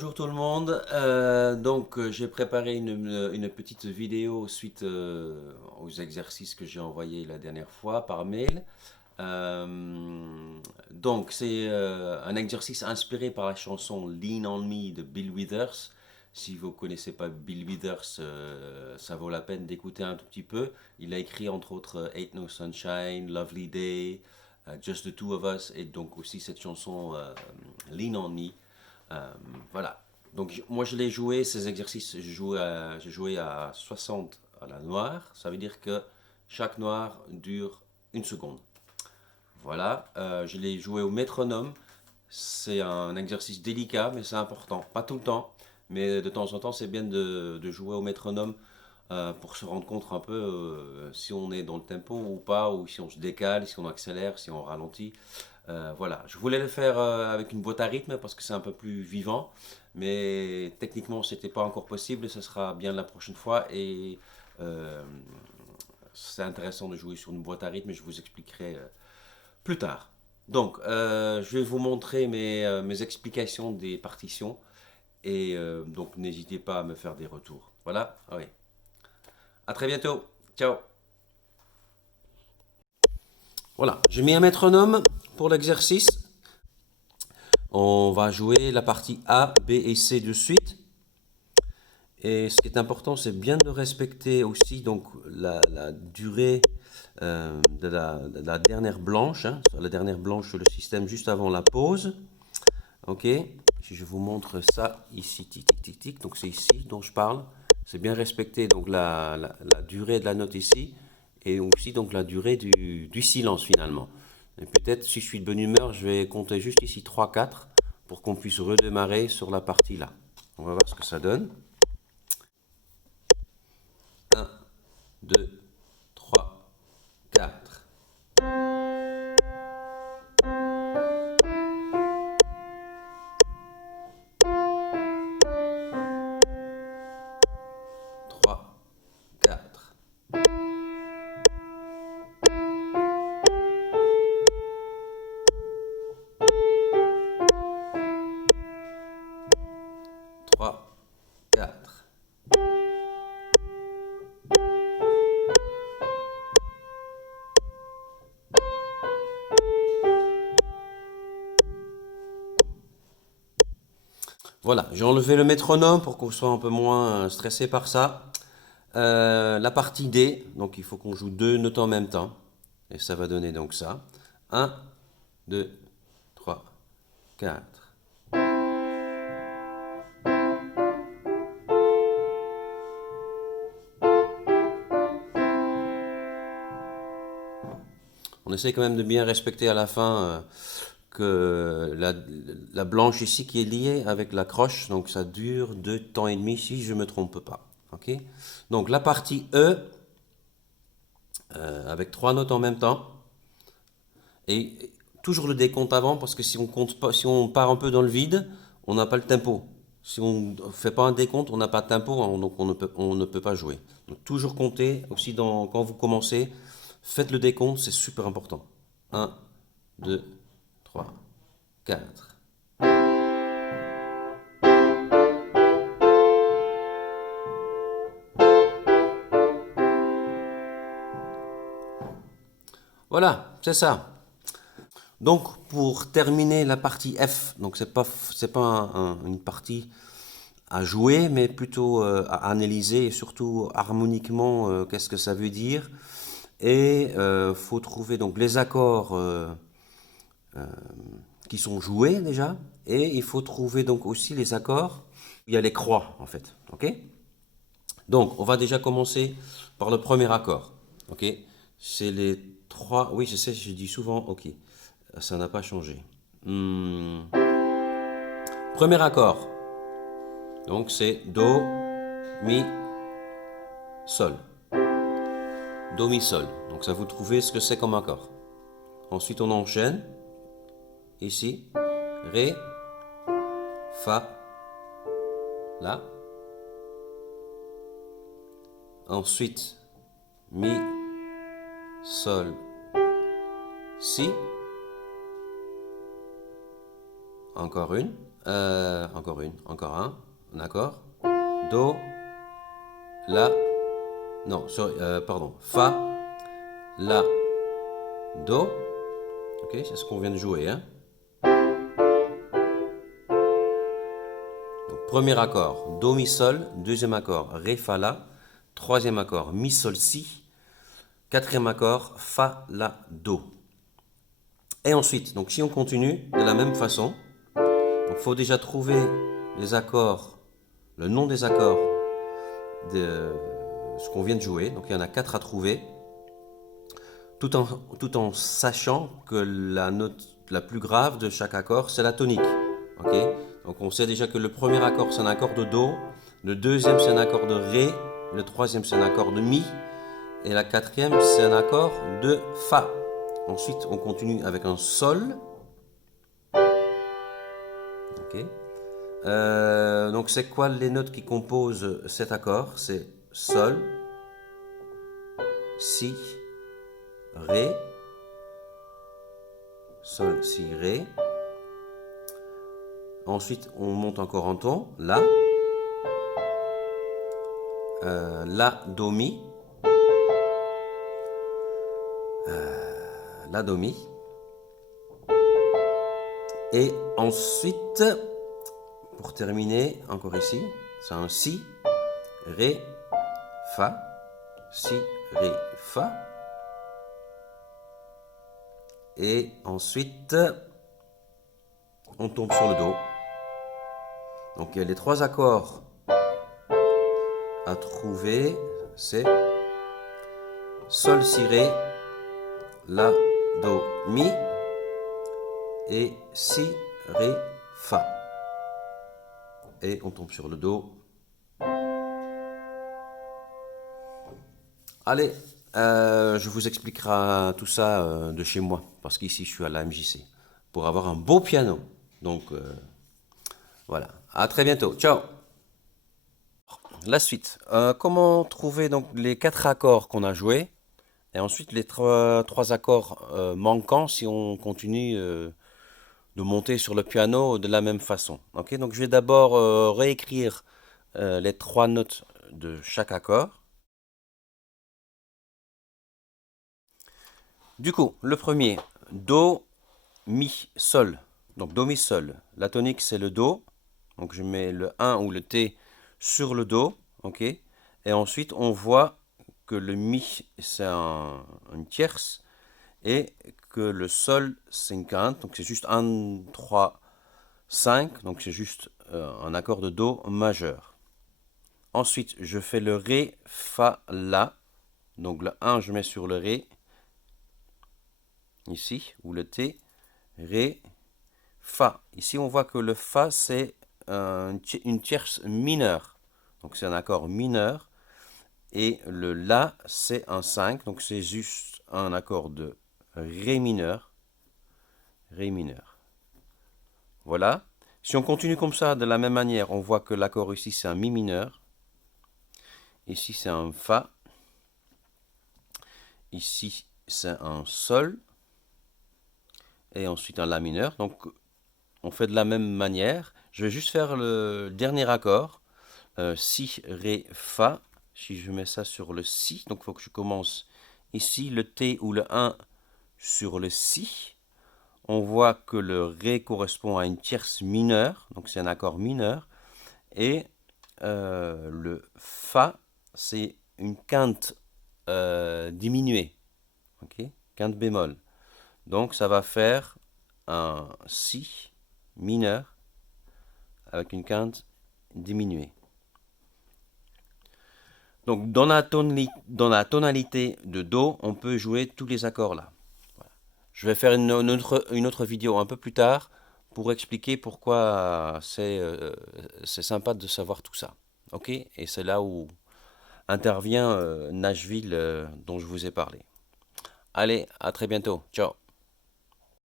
Bonjour tout le monde. J'ai préparé une petite vidéo suite aux exercices que j'ai envoyés la dernière fois par mail. C'est un exercice inspiré par la chanson Lean on Me de Bill Withers. Si vous ne connaissez pas Bill Withers, ça vaut la peine d'écouter un tout petit peu. Il a écrit entre autres Ain't No Sunshine, Lovely Day, Just the Two of Us et donc aussi cette chanson Lean on Me. Euh, voilà. Donc moi je l'ai joué, ces exercices, j'ai joué à 60 à la noire. Ça veut dire que chaque noire dure une seconde. Voilà. Je l'ai joué au métronome. C'est un exercice délicat, mais c'est important. Pas tout le temps, mais de temps en temps c'est bien de jouer au métronome pour se rendre compte un peu si on est dans le tempo ou pas, ou si on se décale, si on accélère, si on ralentit. Voilà, je voulais le faire avec une boîte à rythme parce que c'est un peu plus vivant, mais techniquement c'était pas encore possible. Ce sera bien la prochaine fois et euh, c'est intéressant de jouer sur une boîte à rythme. Je vous expliquerai plus tard. Je vais vous montrer mes explications des partitions et donc n'hésitez pas à me faire des retours. Voilà, ah oui. À très bientôt. Ciao. Voilà, j'ai mis un métronome pour l'exercice. On va jouer la partie A, B et C de suite. Et ce qui est important, c'est bien de respecter aussi donc, la durée de la dernière blanche, hein, la dernière blanche sur le système juste avant la pause. Ok, si je vous montre ça ici, tic, tic, tic, tic, donc c'est ici dont je parle. C'est bien respecter donc la durée de la note ici et aussi donc la durée du silence finalement. Et peut-être si je suis de bonne humeur, je vais compter juste ici 3, 4 pour qu'on puisse redémarrer sur la partie là. On va voir ce que ça donne. 1, 2, 3, 4. 3, 4. 3, 4. Voilà, j'ai enlevé le métronome pour qu'on soit un peu moins stressé par ça. La partie D, donc il faut qu'on joue deux notes en même temps. Et ça va donner donc ça. 1, 2, 3, 4. On essaie quand même de bien respecter à la fin que la blanche ici qui est liée avec la croche, donc ça dure 2 temps et demi si je ne me trompe pas. Ok. Donc la partie E, avec trois notes en même temps, et toujours le décompte avant parce que si on compte pas, si on part un peu dans le vide, on n'a pas le tempo. Si on ne fait pas un décompte, on n'a pas de tempo, hein, donc on ne peut pas jouer. Donc toujours compter aussi quand vous commencez, faites le décompte, c'est super important. 1, 2, 3, 4. Voilà, c'est ça. Donc pour terminer la partie F, donc c'est pas une partie à jouer, mais plutôt à analyser et surtout harmoniquement qu'est-ce que ça veut dire. Et faut trouver donc les accords qui sont joués déjà, et il faut trouver donc aussi les accords où il y a les croix en fait. Ok. Donc on va déjà commencer par le premier accord. Ok. C'est les trois. Oui, je sais, je dis souvent. Ok. Ça n'a pas changé. Premier accord. Donc c'est Do, Mi, Sol. Do, Mi, Sol. Donc ça vous trouvez ce que c'est comme accord. Ensuite on enchaîne. Ici. Ré, Fa, La. Ensuite Mi, Sol, Si. Encore une. encore un accord. Do, La, non, pardon, Fa, La, Do. Ok, c'est ce qu'on vient de jouer, hein. Donc, premier accord, Do, Mi, Sol. Deuxième accord, Ré, Fa, La. Troisième accord, Mi, Sol, Si. Quatrième accord, Fa, La, Do. Et ensuite, donc si on continue de la même façon, il faut déjà trouver les accords, le nom des accords de ce qu'on vient de jouer. Donc il y en a 4 à trouver, tout en sachant que la note la plus grave de chaque accord, c'est la tonique. Ok. Donc on sait déjà que le premier accord, c'est un accord de Do, le deuxième, c'est un accord de Ré, le troisième, c'est un accord de Mi, et la quatrième, c'est un accord de Fa. Ensuite, on continue avec un Sol. Ok. Donc c'est quoi les notes qui composent cet accord? C'est Sol, Si, Ré, Sol, Si, Ré. Ensuite, on monte encore en ton, La, La, Do, Mi, La, Do, Mi. Et ensuite, pour terminer, encore ici, c'est un Si, Ré, Fa, Si, Ré, Fa. Et ensuite, on tombe sur le Do. Donc les 3 accords à trouver, c'est Sol, Si, Ré, La, Do, Mi et Si, Ré, Fa. Et on tombe sur le Do. Allez, je vous expliquerai tout ça de chez moi, parce qu'ici je suis à la MJC, pour avoir un beau piano. Donc voilà, à très bientôt, ciao. La suite, comment trouver donc les 4 accords qu'on a joués, et ensuite les 3 accords manquants si on continue de monter sur le piano de la même façon. Ok, donc je vais d'abord réécrire les 3 notes de chaque accord. Du coup, le premier, Do, Mi, Sol. Donc Do, Mi, Sol. La tonique, c'est le Do. Donc je mets le 1 ou le T sur le Do. Ok. Et ensuite, on voit que le Mi, c'est une tierce. Et que le Sol, c'est une quinte. Donc c'est juste 1, 3, 5. Donc c'est juste un accord de Do majeur. Ensuite, je fais le Ré, Fa, La. Donc le 1, je mets sur le Ré. Ici, ou le T, Ré, Fa. Ici, on voit que le Fa, c'est une tierce mineure. Donc, c'est un accord mineur. Et le La, c'est un 5. Donc, c'est juste un accord de Ré mineur. Ré mineur. Voilà. Si on continue comme ça, de la même manière, on voit que l'accord ici, c'est un Mi mineur. Ici, c'est un Fa. Ici, c'est un Sol. Et ensuite un La mineur. Donc, on fait de la même manière. Je vais juste faire le dernier accord. Si, Ré, Fa. Si je mets ça sur le Si, donc il faut que je commence ici, le T ou le 1 sur le Si. On voit que le Ré correspond à une tierce mineure, donc c'est un accord mineur. Et le Fa, c'est une quinte diminuée. Ok, quinte bémol. Donc ça va faire un Si mineur avec une quinte diminuée. Donc dans la tonalité de Do, on peut jouer tous les accords là. Voilà. Je vais faire une autre vidéo un peu plus tard pour expliquer pourquoi c'est sympa de savoir tout ça. Ok. Et c'est là où intervient Nashville dont je vous ai parlé. Allez, à très bientôt. Ciao.